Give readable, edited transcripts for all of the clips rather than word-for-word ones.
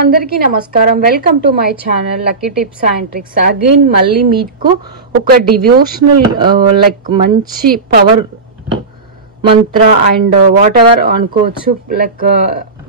అందరికీ నమస్కారం. Welcome to my channel lucky tips and tricks. Again మళ్ళీ మీకు ఒక డివోషనల్ లైక్ మంచి power Mantra and what ever అనుకోవచ్చు. లైక్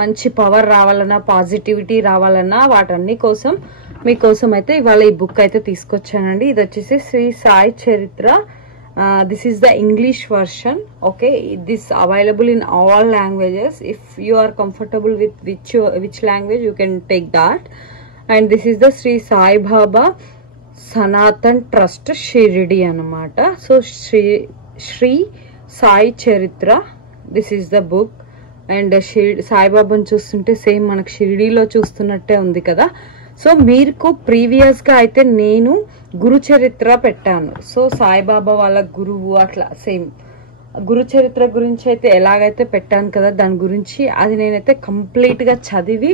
మంచి పవర్ రావాలన్నా, పాజిటివిటీ రావాలన్నా, వాటన్ని కోసం మీకోసం అయితే ఇవాళ ఈ బుక్ అయితే తీసుకొచ్చానండి. ఇది వచ్చేసి శ్రీ సాయి చరిత్ర. This is the English version. Okay, this available in all languages. If you are comfortable with which language, you can take that. And this is the Sri Sai Baba Sanatan Trust Shirdi anamata. So Sri Sai Charitra, this is the book. And Sai Baba ni chustunte same manaku Shirdi lo chustunatte undi kada. So మీకు previous గా అయితే నేను గురు చరిత్ర పెట్టాను. So Saibaba వాళ్ళ గురువు అట్లా same గురు చరిత్ర గురించి అయితే ఎలాగైతే పెట్టాను కదా, దాని గురించి అది నేనైతే కంప్లీట్ గా చదివి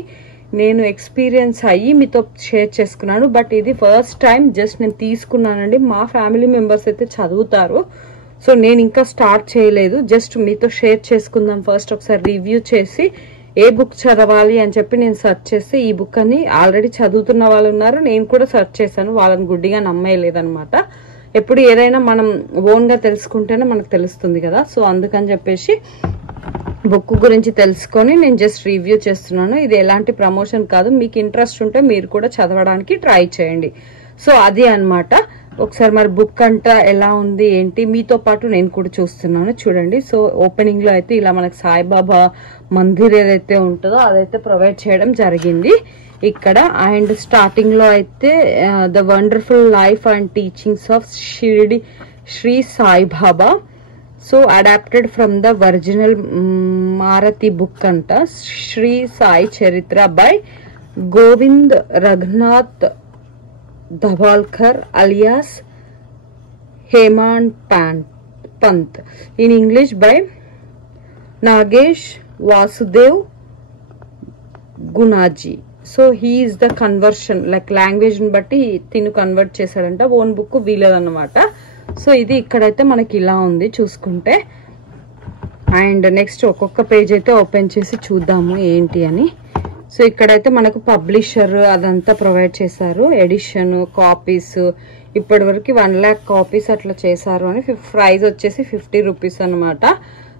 నేను ఎక్స్పీరియన్స్ అయ్యి మీతో షేర్ చేసుకున్నాను. బట్ ఇది ఫస్ట్ టైం జస్ట్ నేను తీసుకున్నానండి. మా ఫ్యామిలీ మెంబర్స్ అయితే చదువుతారు. సో నేను ఇంకా స్టార్ట్ చేయలేదు, జస్ట్ మీతో షేర్ చేసుకుందాం. ఫస్ట్ ఒకసారి రివ్యూ చేసి ఏ బుక్ చదవాలి అని చెప్పి నేను సెర్చ్ చేస్తే ఈ బుక్ అని ఆల్రెడీ చదువుతున్న వాళ్ళు ఉన్నారు. నేను కూడా సెర్చ్ చేశాను, వాళ్ళని గుడ్డిగా నమ్మేయలేదనమాట. ఎప్పుడు ఏదైనా మనం ఓన్ గా తెలుసుకుంటేనే మనకు తెలుస్తుంది కదా. సో అందుకని చెప్పేసి బుక్ గురించి తెలుసుకొని నేను జస్ట్ రివ్యూ చేస్తున్నాను. ఇది ఎలాంటి ప్రమోషన్ కాదు. మీకు ఇంట్రెస్ట్ ఉంటే మీరు కూడా చదవడానికి ట్రై చేయండి. సో అది అన్నమాట. ఒకసారి మరి బుక్ అంతా ఎలా ఉంది ఏంటి మీతో పాటు నేను కూడా చూస్తున్నాను, చూడండి. సో ఓపెనింగ్ లో అయితే ఇలా మనకు సాయిబాబా మందిర్ ఏదైతే ఉంటుందో అదైతే ప్రొవైడ్ చేయడం జరిగింది ఇక్కడ. అండ్ స్టార్టింగ్ లో అయితే the wonderful life and teachings of Shirdi Shri Saibaba. So adapted from the original Marathi book అంట. Shri Sai Charitra by Govind Raghunath Dhabalkar alias Hemant Pant. In English by Nagesh Vasudev Gunaji. So he is the conversion, like language ని బట్టి తిను convert చేశాడంట. Own book వీలేదన్నమాట. So ఇది ఇక్కడైతే మనకి ఇలా ఉంది చూసుకుంటే. అండ్ నెక్స్ట్ ఒక్కొక్క పేజ్ అయితే ఓపెన్ చేసి చూద్దాము ఏంటి అని. సో ఇక్కడైతే మనకు పబ్లిషర్ అదంతా ప్రొవైడ్ చేశారు, ఎడిషన్ కాపీస్. ఇప్పటి వరకు 1 lakh కాపీస్ అట్లా చేశారు అని. ప్రైస్ వచ్చేసి 50 రూపీస్ అనమాట.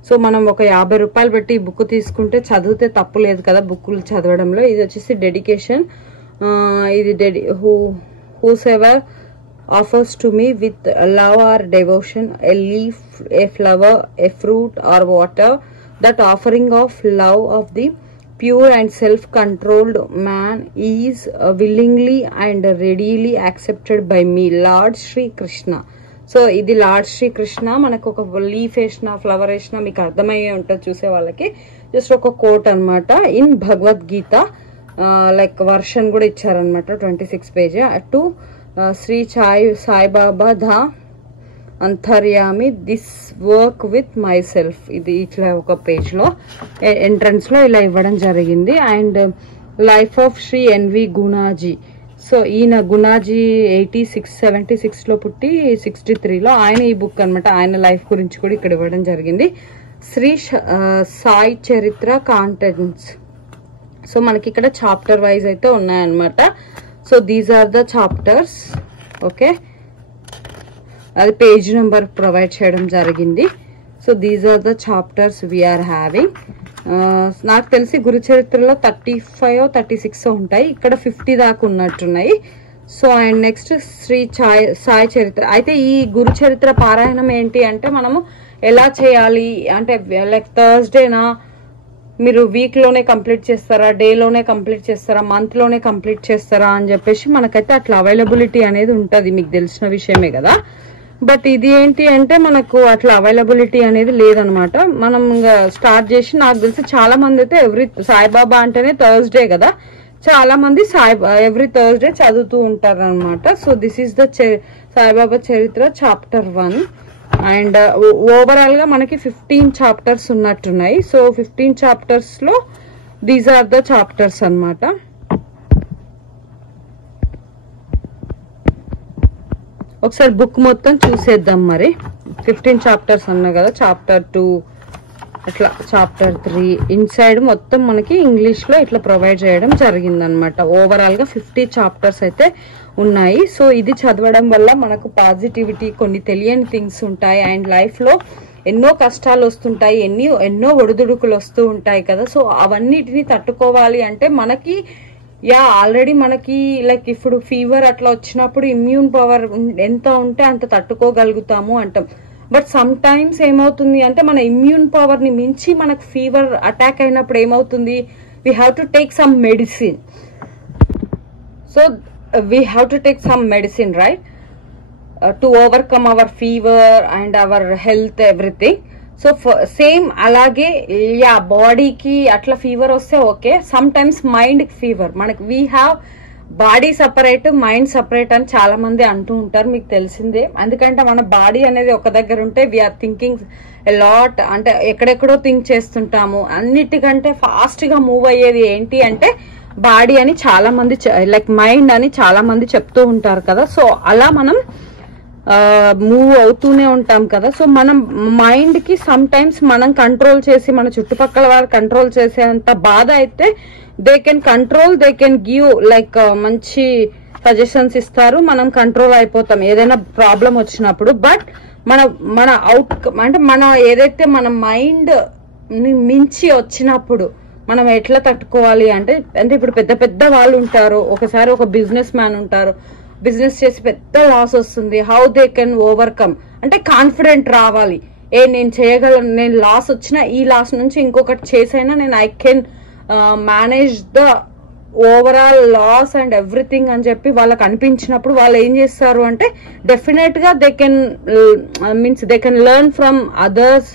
సో మనం ఒక 50 రూపాయలు పెట్టి ఈ బుక్ తీసుకుంటే చదివితే తప్పు లేదు కదా బుక్కులు చదవడంలో. ఇది వచ్చేసి డెడికేషన్. ఇది whosoever offers to me with love or devotion, a leaf, a flower, a fruit or water, that offering of love of the pure and self-controlled man is willingly and readily accepted by me, Lord Shri Krishna. So ఇది lord Shri Krishna. మనకు ఒక leaf వేసిన flower వేసిన మీకు అర్థమయ్యే ఉంటుంది చూసే వాళ్ళకి. జస్ట్ ఒక కోట్ అనమాట. ఇన్ భగవద్గీత లైక్ వర్షన్ కూడా ఇచ్చారనమాట. 26 page. To Shri Saibaba the Antaryami this work with myself. ఇది ఇట్లా ఒక పేజ్ లో ఎంట్రన్స్ లో ఇలా ఇవ్వడం జరిగింది. And life of Shri N V Gunaji. So ఈయన గుణాజీ 76 లో పుట్టి 63లో ఆయన ఈ బుక్ అనమాట. ఆయన లైఫ్ గురించి కూడా ఇక్కడ ఇవ్వడం జరిగింది. శ్రీ సాయి చరిత్ర కాంటెంట్స్. సో మనకి ఇక్కడ చాప్టర్ వైజ్ అయితే ఉన్నాయన్నమాట. So these are the chapters. Okay, అది పేజ్ నెంబర్ ప్రొవైడ్ చేయడం జరిగింది. So these are the chapters we are having. నాకు తెలిసి గురు చరిత్రలో 35 36 ఉంటాయి, ఇక్కడ 50 దాకా ఉన్నట్టున్నాయి. So and next Shri Sai Charitra. అయితే ఈ గురు చరిత్ర పారాయణం ఏంటి అంటే మనము ఎలా చేయాలి అంటే లైక్ థర్స్డేనా, మీరు వీక్ లోనే కంప్లీట్ చేస్తారా, డే లోనే కంప్లీట్ చేస్తారా, మంత్ లోనే కంప్లీట్ చేస్తారా అని చెప్పేసి మనకైతే అట్లా అవైలబిలిటీ అనేది ఉంటుంది, మీకు తెలిసిన విషయమే కదా. బట్ ఇది ఏంటి అంటే మనకు అట్లా అవైలబిలిటీ అనేది లేదనమాట. మనం స్టార్ట్ చేసి నాకు తెలిసి చాలా మంది అయితే ఎవ్రీ సాయిబాబా అంటేనే థర్స్డే కదా, చాలా మంది ఎవ్రీ థర్స్డే చదువుతూ ఉంటారు అనమాట. So this is the Saibaba చరిత్ర చాప్టర్ 1. అండ్ ఓవరాల్ గా మనకి 15 చాప్టర్స్ ఉన్నట్టున్నాయి. సో 15 చాప్టర్స్ లో దీస్ ఆర్ ద చాప్టర్స్ అనమాట. ఒకసారి బుక్ మొత్తం చూసేద్దాం మరి. 15 చాప్టర్స్ అన్నా కదా. చాప్టర్ 2, అట్లా చాప్టర్ 3 ఇన్సైడ్ మొత్తం మనకి ఇంగ్లీష్ లో ఇట్లా ప్రొవైడ్ చేయడం జరిగిందనమాట. ఓవరాల్ గా 50 చాప్టర్స్ అయితే ఉన్నాయి. సో ఇది చదవడం వల్ల మనకు పాజిటివిటీ, కొన్ని తెలియని థింగ్స్ ఉంటాయి అండ్ లైఫ్ లో ఎన్నో కష్టాలు వస్తుంటాయి, ఎన్నో ఒడిదుడుకులు వస్తూ ఉంటాయి కదా. సో అవన్నిటిని తట్టుకోవాలి అంటే మనకి ఆల్రెడీ మనకి లైక్ ఇప్పుడు ఫీవర్ అట్లా వచ్చినప్పుడు ఇమ్యూన్ పవర్ ఎంత ఉంటే అంత తట్టుకోగలుగుతాము అంటాం. బట్ సమ్ టైమ్స్ ఏమవుతుంది అంటే మన ఇమ్యూన్ పవర్ ని మించి మనకు ఫీవర్ అటాక్ అయినప్పుడు ఏమవుతుంది, we have to take some medicine. So we have to take some medicine right to overcome our fever and our health everything. So same అలాగే బాడీకి అట్లా ఫీవర్ వస్తే okay, sometimes mind fever, మనకి we have body separate mind separate అని చాలా మంది అంటూ ఉంటారు, మీకు తెలిసిందే. ఎందుకంటే మన బాడీ అనేది ఒక దగ్గర ఉంటే వీఆర్ థింకింగ్ లాట్, అంటే ఎక్కడెక్కడో థింక్ చేస్తుంటాము. అన్నిటికంటే ఫాస్ట్ గా మూవ్ అయ్యేది ఏంటి అంటే బాడీ అని చాలా మంది, లైక్ మైండ్ అని చాలా మంది చెప్తూ ఉంటారు కదా. సో అలా మనం మూవ్ అవుతూనే ఉంటాం కదా. సో మనం మైండ్ కి సమ్ టైమ్స్ మనం కంట్రోల్ చేసి మన చుట్టుపక్కల వారు కంట్రోల్ చేసేంత బాధ అయితే they can control, they can give like మంచి సజెషన్స్ ఇస్తారు, మనం కంట్రోల్ అయిపోతాం ఏదైనా ప్రాబ్లం వచ్చినప్పుడు. బట్ మన అవుట్కమ్ అంటే మన ఏదైతే మన మైండ్ మించి వచ్చినప్పుడు మనం ఎట్లా తట్టుకోవాలి అంటే ఇప్పుడు పెద్ద పెద్ద వాళ్ళు ఉంటారు, ఒకసారి ఒక బిజినెస్ మ్యాన్ ఉంటారు, బిజినెస్ చేసి పెద్ద లాస్ వస్తుంది, హౌ దే కెన్ ఓవర్కమ్ అంటే కాన్ఫిడెంట్ రావాలి. నేను చేయగలను, నేను లాస్ వచ్చినా ఈ లాస్ నుంచి ఇంకొకటి చేసైనా నేను I can manage the overall loss and everything అని చెప్పి వాళ్ళకి అనిపించినప్పుడు వాళ్ళు ఏం చేస్తారు అంటే డెఫినెట్ గా they can learn from others.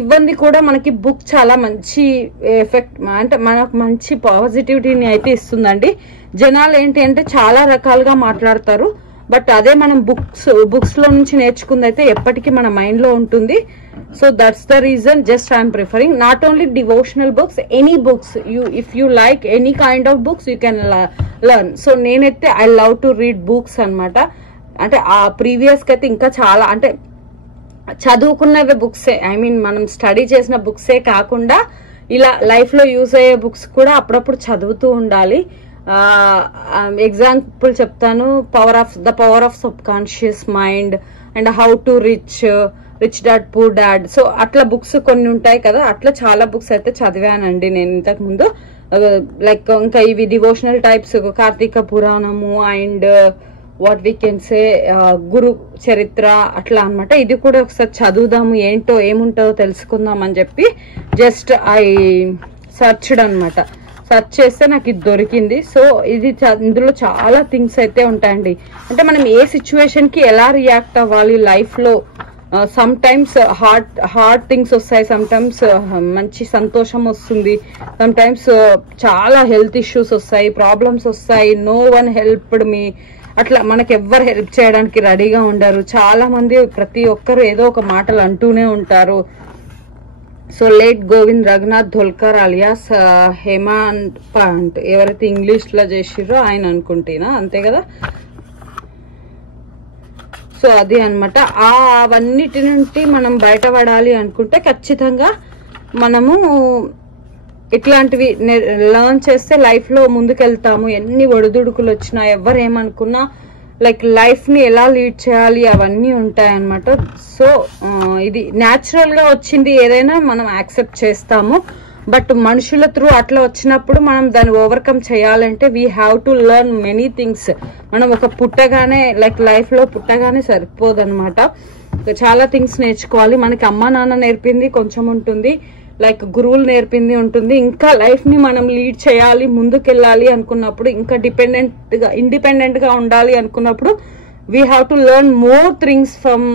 ఇవ్వండి కూడా మనకి బుక్ చాలా మంచి ఎఫెక్ట్ అంటే మనకు మంచి పాజిటివిటీని అయితే ఇస్తుందండి. జనాలు ఏంటి అంటే చాలా రకాలుగా మాట్లాడతారు, బట్ అదే మనం బుక్స్ లో నుంచి నేర్చుకుంది అయితే ఎప్పటికీ మన మైండ్ లో ఉంటుంది. So that's the reason just I'm preferring not only devotional books, any books if you like any kind of books you can learn. So నేనైతే I love to read books అనమాట. అంటే ఆ ప్రీవియస్ కి అయితే ఇంకా చాలా అంటే చదువుకున్నవే బుక్సే, ఐ మీన్ మనం స్టడీ చేసిన బుక్సే కాకుండా ఇలా లైఫ్ లో యూజ్ అయ్యే బుక్స్ కూడా అప్పుడప్పుడు చదువుతూ ఉండాలి. ఎగ్జాంపుల్ చెప్తాను, the power of sub conscious mind and how to rich dad poor dad. So అట్లా బుక్స్ కొన్ని ఉంటాయి కదా, అట్లా చాలా బుక్స్ అయితే చదివానండి నేను ఇంతకు ముందు. లైక్ ఇంకా ఇవి devotional types, Karthika Puranamu and what we can say Guru Charitra అట్లా అనమాట. ఇది కూడా ఒకసారి చదువుదాము, ఏంటో ఏముంటుందో తెలుసుకుందాం అని చెప్పి జస్ట్ ఐ సర్చ్డ్ అనమాట. సర్చ్ చేస్తే నాకు ఇది దొరికింది. సో ఇందులో చాలా థింగ్స్ అయితే ఉంటాయండి. అంటే మనం ఏ సిచ్యువేషన్ కి ఎలా రియాక్ట్ అవ్వాలి లైఫ్ లో. సమ్ టైమ్స్ హార్డ్ థింగ్స్ వస్తాయి, సమ్ టైమ్స్ మంచి సంతోషం వస్తుంది, సమ్ టైమ్స్ చాలా హెల్త్ ఇష్యూస్ వస్తాయి, ప్రాబ్లమ్స్ వస్తాయి, నో వన్ హెల్ప్డ్ మీ, అట్లా మనకి ఎవ్వరు హెల్ప్ చేయడానికి రెడీగా ఉండరు. చాలా మంది ప్రతి ఒక్కరు ఏదో ఒక మాటలు అంటూనే ఉంటారు. So late Govind Raghunath Dholkar alias Hemant Pant ఎవరైతే ఇంగ్లీష్ లో చేసిరో ఆయన అనుకుంటేనా, అంతే కదా. సో అది అనమాట. అవన్నిటి నుండి మనం బయటపడాలి అనుకుంటే ఖచ్చితంగా మనము ఇట్లాంటివి లర్న్ చేస్తే లైఫ్ లో ముందుకెళ్తాము. ఎన్ని ఒడిదుడుకులు వచ్చినా ఎవరేమనుకున్నా లైక్ లైఫ్ ని ఎలా లీడ్ చేయాలి అవన్నీ ఉంటాయన్నమాట. సో ఇది న్యాచురల్ గా వచ్చింది, ఏదైనా మనం యాక్సెప్ట్ చేస్తాము. బట్ మనుషుల త్రూ అట్లా వచ్చినప్పుడు మనం దాన్ని ఓవర్కమ్ చేయాలంటే we have to learn many things. మనం ఒక పుట్టగానే లైక్ లైఫ్ లో పుట్టగానే సరిపోదన్నమాట, చాలా థింగ్స్ నేర్చుకోవాలి. మనకి అమ్మా నాన్న నేర్పింది కొంచెం ఉంటుంది, లైక్ గురువులు నేర్పింది ఉంటుంది. ఇంకా లైఫ్ ని మనం లీడ్ చేయాలి, ముందుకెళ్ళాలి అనుకున్నప్పుడు, ఇంకా ఇండిపెండెంట్ గా ఉండాలి అనుకున్నప్పుడు we have to learn more things from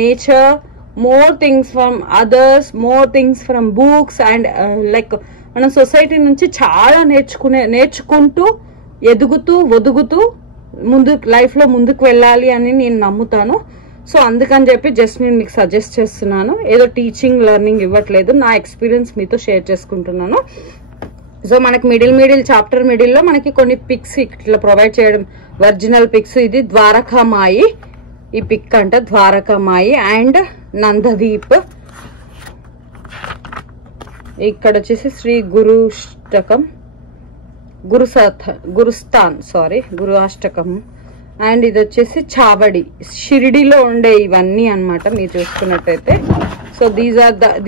nature, more things from others, more things from books and like మనం సొసైటీ నుంచి చాలా నేర్చుకుంటూ ఎదుగుతూ ఒదుగుతూ లైఫ్ లో ముందుకు వెళ్ళాలి అని నేను నమ్ముతాను. సో అందుకని చెప్పి జస్ట్ నేను మీకు సజెస్ట్ చేస్తున్నాను, ఏదో టీచింగ్ లెర్నింగ్ ఇవ్వట్లేదు, నా ఎక్స్పీరియన్స్ మీతో షేర్ చేసుకుంటున్నాను. సో మనకి మిడిల్ చాప్టర్ మిడిల్ లో మనకి కొన్ని పిక్స్ ఇట్లా ప్రొవైడ్ చేయడం, ఒరిజినల్ పిక్స్. ఇది ద్వారకామాయి, ఈ పిక్ అంట ద్వారకామాయి అండ్ నందదీప్. ఇక్కడ వచ్చేసి శ్రీ గురు అష్టకం. అండ్ ఇది వచ్చేసి చావడి, షిరిడిలో ఉండే ఇవన్నీ అన్నమాట మీరు చూసుకున్నట్టయితే. So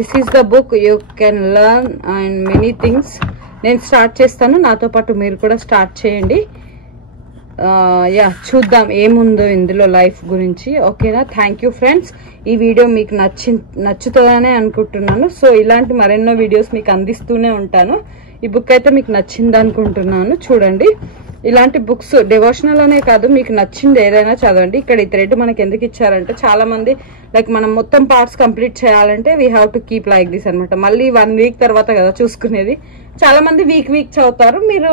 this is the book, you can learn and many things. నేను స్టార్ట్ చేస్తాను, నాతో పాటు మీరు కూడా స్టార్ట్ చేయండి. చూద్దాం ఏముందో ఇందులో లైఫ్ గురించి. ఓకేనా? Thank you friends. ఈ వీడియో మీకు నచ్చుతుందనే అనుకుంటున్నాను. సో ఇలాంటి మరెన్నో వీడియోస్ మీకు అందిస్తూనే ఉంటాను. ఈ బుక్ అయితే మీకు నచ్చింది అనుకుంటున్నాను. చూడండి, ఇలాంటి బుక్స్ డివోషనల్ అనే కాదు, మీకు నచ్చింది ఏదైనా చదవండి. ఇక్కడ ఈ థ్రెడ్ మనకి ఎందుకు ఇచ్చారంటే, చాలా మంది లైక్ మనం మొత్తం పార్ట్స్ కంప్లీట్ చేయాలంటే we have to keep like this అనమాట. మళ్ళీ 1 వీక్ తర్వాత కదా చూసుకునేది. చాలా మంది వీక్ చదువుతారు. మీరు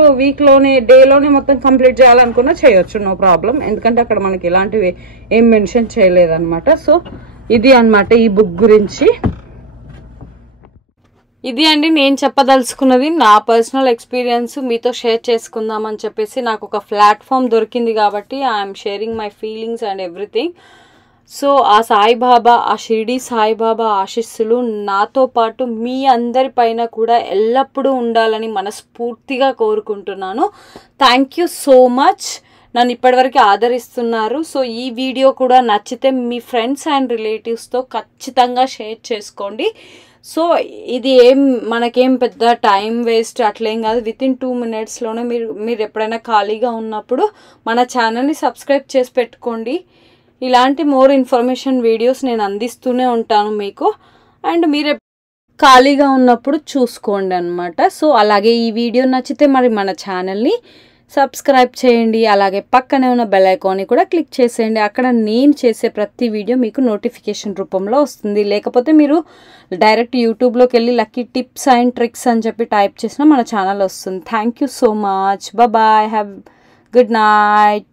డేలోనే మొత్తం కంప్లీట్ చేయాలనుకున్నా చేయొచ్చు, నో ప్రాబ్లం. ఎందుకంటే అక్కడ మనకి ఇలాంటివి ఏం మెన్షన్ చేయలేదన్నమాట. సో ఇది అన్నమాట ఈ బుక్ గురించి. ఇది అండి నేను చెప్పదలుచుకున్నది. నా పర్సనల్ ఎక్స్పీరియన్స్ మీతో షేర్ చేసుకుందామని చెప్పేసి నాకు ఒక ప్లాట్ఫామ్ దొరికింది కాబట్టి I'm sharing my feelings and everything. So ఆ సాయిబాబా, ఆ షిరిడి సాయిబాబా ఆశీస్సులు నాతో పాటు మీ అందరిపైన కూడా ఎల్లప్పుడూ ఉండాలని మనస్ఫూర్తిగా కోరుకుంటున్నాను. థ్యాంక్ యూ సో మచ్, నన్ను ఇప్పటివరకు ఆదరిస్తున్నారు. సో ఈ వీడియో కూడా నచ్చితే మీ ఫ్రెండ్స్ అండ్ రిలేటివ్స్తో ఖచ్చితంగా షేర్ చేసుకోండి. సో ఇది మనకేం పెద్ద టైం వేస్ట్ అట్లేం కాదు. వితిన్ 2 minutesలోనే మీరు ఎప్పుడైనా ఖాళీగా ఉన్నప్పుడు మన ఛానల్ని సబ్స్క్రైబ్ చేసి పెట్టుకోండి. ఇలాంటి మోర్ ఇన్ఫర్మేషన్ వీడియోస్ నేను అందిస్తూనే ఉంటాను మీకు. అండ్ మీరు ఖాళీగా ఉన్నప్పుడు చూసుకోండి అనమాట. సో అలాగే ఈ వీడియో నచ్చితే మరి మన ఛానల్ని సబ్స్క్రైబ్ చేయండి. అలాగే పక్కనే ఉన్న బెల్ ఐకాన్ని కూడా క్లిక్ చేసేయండి. అక్కడ నేను చేసే ప్రతి వీడియో మీకు నోటిఫికేషన్ రూపంలో వస్తుంది. లేకపోతే మీరు డైరెక్ట్ యూట్యూబ్లోకి వెళ్ళి లక్కీ టిప్స్ అండ్ ట్రిక్స్ అని చెప్పి టైప్ చేసినా మన ఛానల్ వస్తుంది. Thank you so much. Bye, have good night.